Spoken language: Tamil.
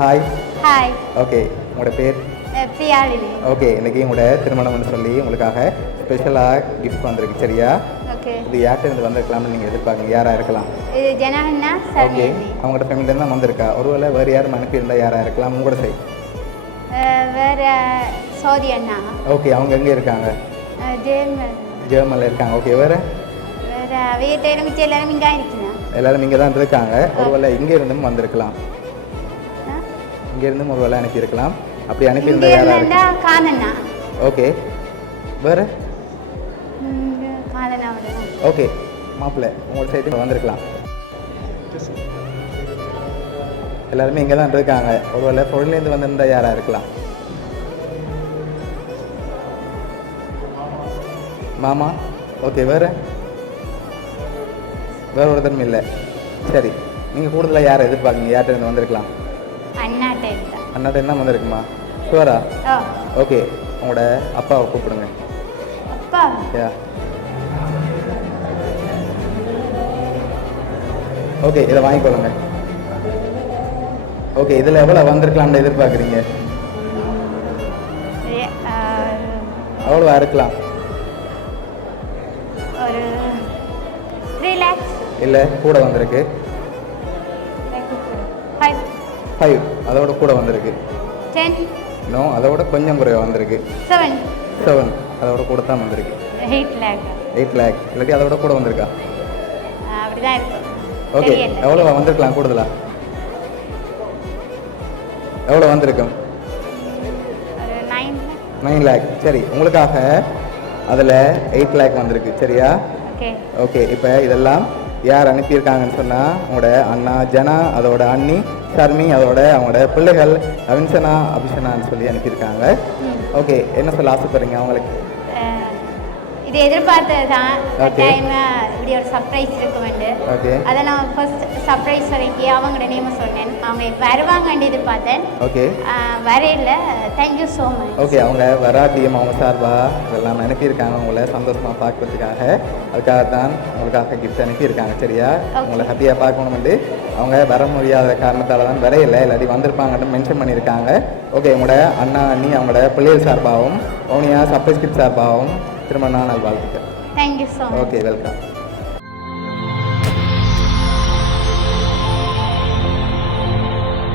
ஹாய். ஹாய். ஓகே, உங்களோட பேர்? பிரியாளினி. ஓகே, இன்னைக்கு உங்களோட திருமணம்னு சொல்லி உங்களுக்காக ஸ்பெஷலாக கிஃப்ட் வந்திருக்கு, சரியா? ஓகே. இது யார்கிட்ட இருந்து வந்திருக்கலாம்னு நீங்கள் எதிர்பார்க்குங்க, யாராக இருக்கலாம்? இது ஜனஹன்னா ஓகே, சர்மியந்தி. அவங்களோட ஃபேமிலியிலேருந்து தான் வந்திருக்கா. ஒருவேளை வேறு யாரும் அனுப்பியிருந்தால் யாராக இருக்கலாம் உங்களோட சைட்? வேற சோதி அண்ணா. ஓகே, அவங்க எங்கே இருக்காங்க? ஜெர்மனில் இருக்காங்க. ஓகே, வேறு? வேற வீட்டில் மிச்சம் எல்லாரும் இங்கே இருக்குண்ணா. எல்லாரும் இங்கே தான் இருக்காங்க. ஒருவேளை இங்கே இருந்தும் வந்திருக்கலாம், இங்கே இருந்தும் ஒருவேளை அனுப்பியிருக்கலாம். அப்படி அனுப்பியிருந்தா யாராக இருக்கு? காணண்ணா. ஓகே, வேறு? காணண்ணா. ஓகே, மாப்பிள்ளை உங்களோட சைட்டு வந்திருக்கலாம். எல்லாருமே இங்கே தான் இருக்காங்க. ஒருவேளை பொருள்லேருந்து வந்திருந்தால் யாராக இருக்கலாம்? மாமா. ஓகே, வேறு? வேறு ஒருத்தரும் இல்லை. சரி, நீங்கள் கூடுதலாக யாரை எதிர்பார்க்குங்க? யார்கிட்ட இருந்து வந்திருக்கலாம்? அண்ணாட்ட என்ன வந்திருக்குமா? ஷுவரா? ஓகே, உங்களோட அப்பாவை கூப்பிடுங்க. அப்பா? யா. ஓகே, இதை வாங்கிக்கொள்ளுங்க. ஓகே, இதில் எவ்வளோ வந்திருக்கலாம்னு எதிர்பார்க்குறீங்க? எவ்வளோ இருக்கலாம்? ஒரு 3 lakhs. இல்லை, கூட வந்திருக்கு. 5. அதோட கூட வந்திருக்கு. 10. நோ, அதோட கொஞ்சம் குறைவாக வந்திருக்கு. 7. அதோட கூட தான் வந்திருக்கு. 8 lakh. 8 lakh. இல்லாட்டி அதோட கூட வந்திருக்கா? அப்படிதான் இருக்கும். ஓகே, எவ்வளோ வந்திருக்கலாம் கூடுதலா? எவ்வளோ வந்திருக்கும்? 9 lakh. சரி, உங்களுக்காக அதில் 8 lakh வந்திருக்கு, சரியா? ஓகே, இப்போ இதெல்லாம் யார் அனுப்பியிருக்காங்கன்னு சொன்னால் உங்களோட அண்ணா ஜனா, அதோட அண்ணி ஷர்மி, அதோட அவங்களோட பிள்ளைகள் அவின்சனா அபிஷனான்னு சொல்லி அனுப்பியிருக்காங்க. ஓகே, என்ன சொல்ல ஆசைப்படுறீங்க அவங்களுக்கு? இது எதிர்பார்த்தது தான். இப்படி ஒரு சர்ப்ரைஸ் இருக்குமெண்டு. ஓகே, அதை நான் ஃபர்ஸ்ட் சர்ப்ரைஸ் வரைக்கும் அவங்களோட நேம் சொன்னேன். அவங்க வருவாங்கன்னு எதிர்பார்த்தேன். ஓகே, வரையில. Thank you so much. ஓகே, அவங்க வராட்டியும் அவங்க சார்பாக இதெல்லாம் அனுப்பியிருக்காங்க உங்களை சந்தோஷமாக பார்க்கறதுக்காக. அதுக்காக தான் உங்களுக்காக கிஃப்ட் அனுப்பியிருக்காங்க, சரியா? உங்களை ஹாப்பியாக பார்க்கணுமெண்டு அவங்க வர முடியாத காரணத்தால் தான் வரையில, இல்லாட்டி வந்திருப்பாங்கன்னு மென்ஷன் பண்ணியிருக்காங்க. ஓகே, உங்களோட அண்ணா அண்ணி அவங்களோட பிள்ளைகள் சார்பாகவும் ஓனியா சர்ப்ரைஸ் கிஃப்ட் சார்பாகவும் திரும்ப நான் வாழ்த்துக்கிறேன். Thank you so much. Okay, welcome.